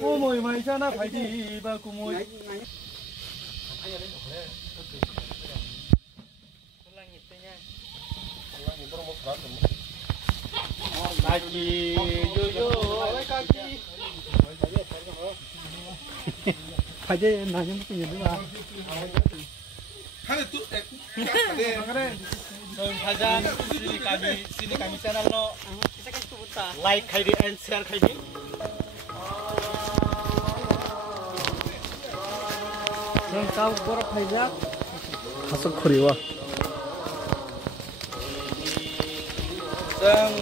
cô mồi mày sao nó phải đi ba cô mồi kaki yo kaki phải đi nào nhưng cái gì nữa mà Hajan, sini kami channel no like khay di and share khay di. Yang tahu borok khay jak, masuk kuriwa. Yang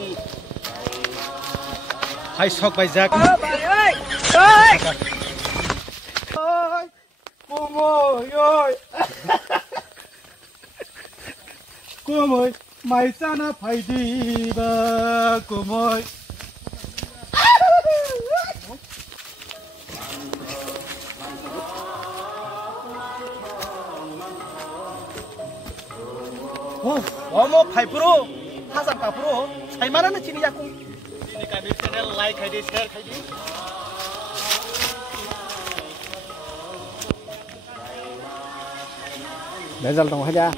hai sok bay jak. Oi, kumo yoi. Cô mồi mày sao nó phải đi ba cô mồi 어머 8% 하산 4% 살만한 진이 자꾸 그러니까 내 채널 라이크 해야 돼 쉐어 해야 돼 매달 동안 하자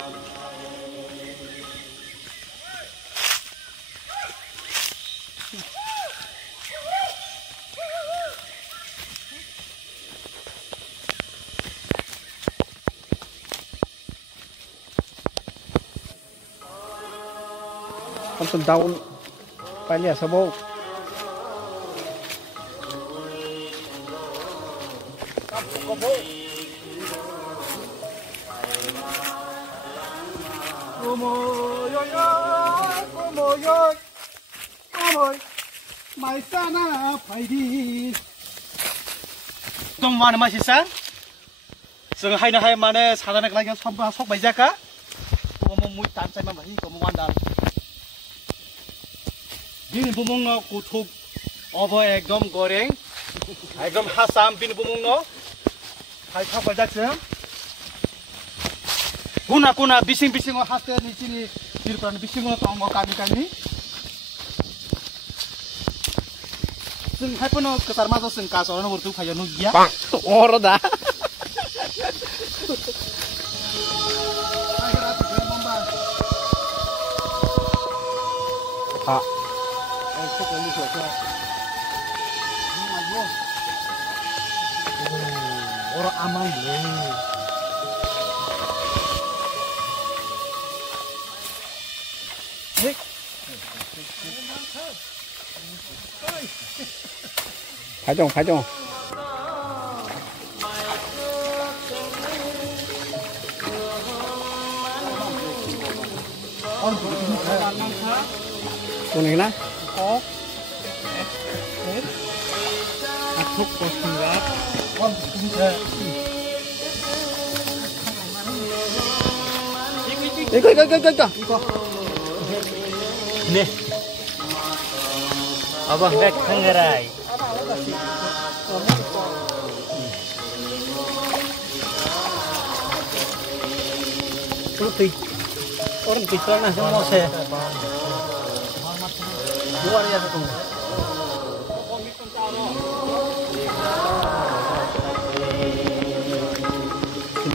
con tuần tàu phải nhảy sơ bộ cô mồi mày sao na phải đi 좀 많은 맛이 있어? 지금 하이나 만에 사단에 그냥 속 매자까? 뭐 무이 단짜만 맛이 좀 완다. Bin bumung no kutuk over ekdom goreng, ekdom hasam bin bumung no, hai thak bajak sem. Kuna bising o haste ni sini dirpan bising o tong kami. Sing hai pono kesar maso sing kaso no burtu kaya nu dia. Oro da. Ah. Orang aman deh. Phải chồng. Con này nè. Có. Thúc con xì ra. Con cũng thế. I거. Nih. Abang bek kangerai. Putih. Orang kita nah semua saya. Luar biasa tuh.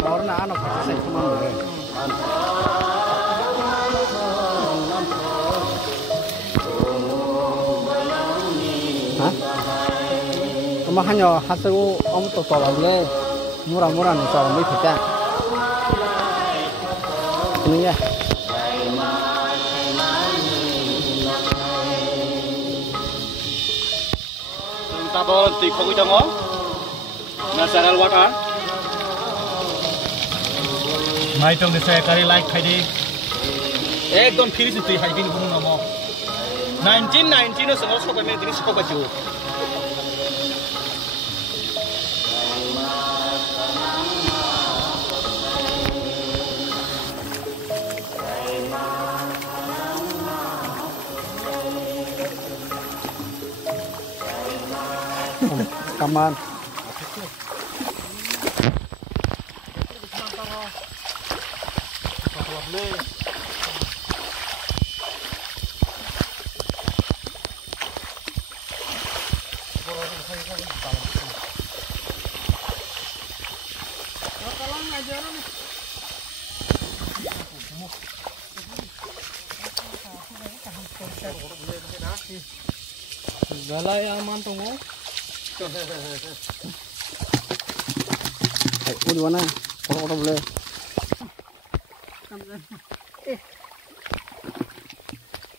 Orang nak anak saya cuma boleh. Hah? Kemahannya hasil om tu tolong le, murah-murah nih tolong ni kita. Ini ya. Tabon ti khogi jango. Nasaral wakan. Mai tong desa kari like khaidi. Ekdom free si tui haibin bunu namo. 1990 no songo sokai me tini sokai bachu. Come on. Galai aman tunggu. Di mana? Orang boleh.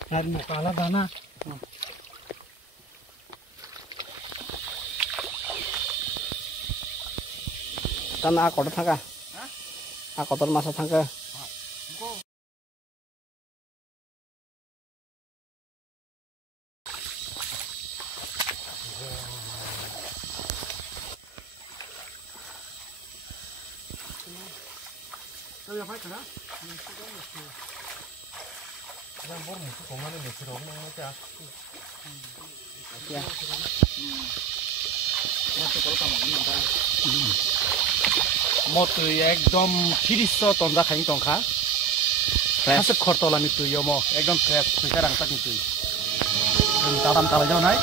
Cari muka lah dana. Tanah kotor thangka. Kotor masa thangka. Một tui ekdom thiriso tonja khain tongkha. Fresh khortola ni tui yomo ekdom fresh tui karang tak ni tui. Taram tala jau nai.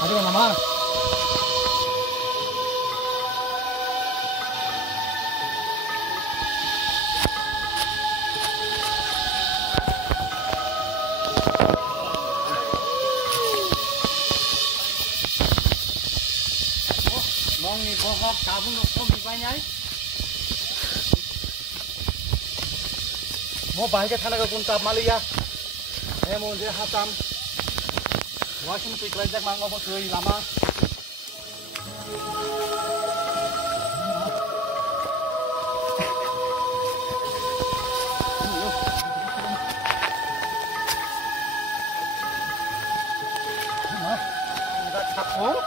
Hari nama. Ni bohok tabung rokok di banyak. Mau bahaya thana ke kuntab Malaysia. Mau je hatam. Washington tu kerajaan mangga bosui lama. Tidak takut.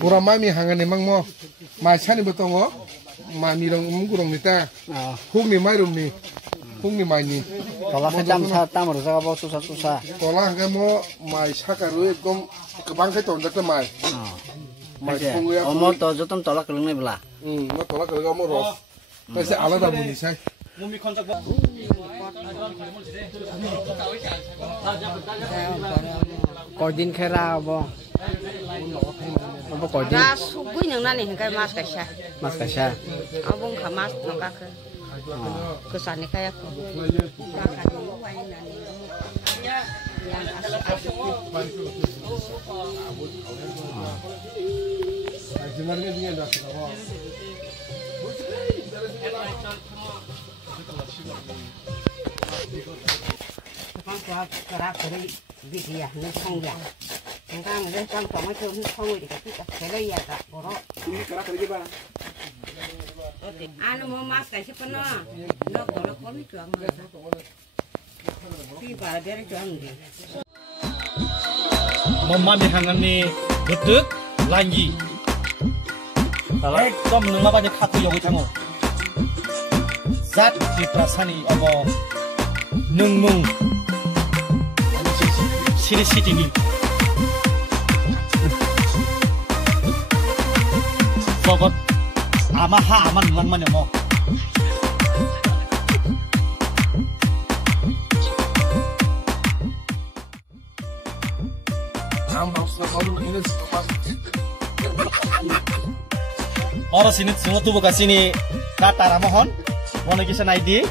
Kurang mami hangan emang mo, macam ni betul mo, mami dong mungkurong nita, hung ni mai rum ni, hung ni mai ni. Tolak kecam tam harus apa susah. Tolak hangan mo, mai sakaru ekdom kebang kai tonda ke mai. Mai hung ya. Omor tu jotom tolak keleng ni belah. Mo tolak keleng mo ros. Tapi alada muni say. Mumi kontak bo. Kodin kera apa? Apa kodin? Ras gue yang nani hingga mas kasih. Mas kasih. Abang kamas nongka ke. Kesana kayak aku. Yang asik. Sebenarnya dia dah kenapa? Con cho cái vị gì à, nó không giả. Chúng ta người dân trong cái thơm không thì cái đây là cả của nó. Anh mua mát cái chứ nó có là có mấy chuyện mà. Khi vào đây chuyện gì? Mama ni hangan ni betul lagi. Ekdom nungma banyak hati yogi tango. Zat di prasani obo nungmung siri siti ni. Sobat amaha aman langman mo. Orang sini semua tu bukan sini kata ramohon, mau lagi sana ID,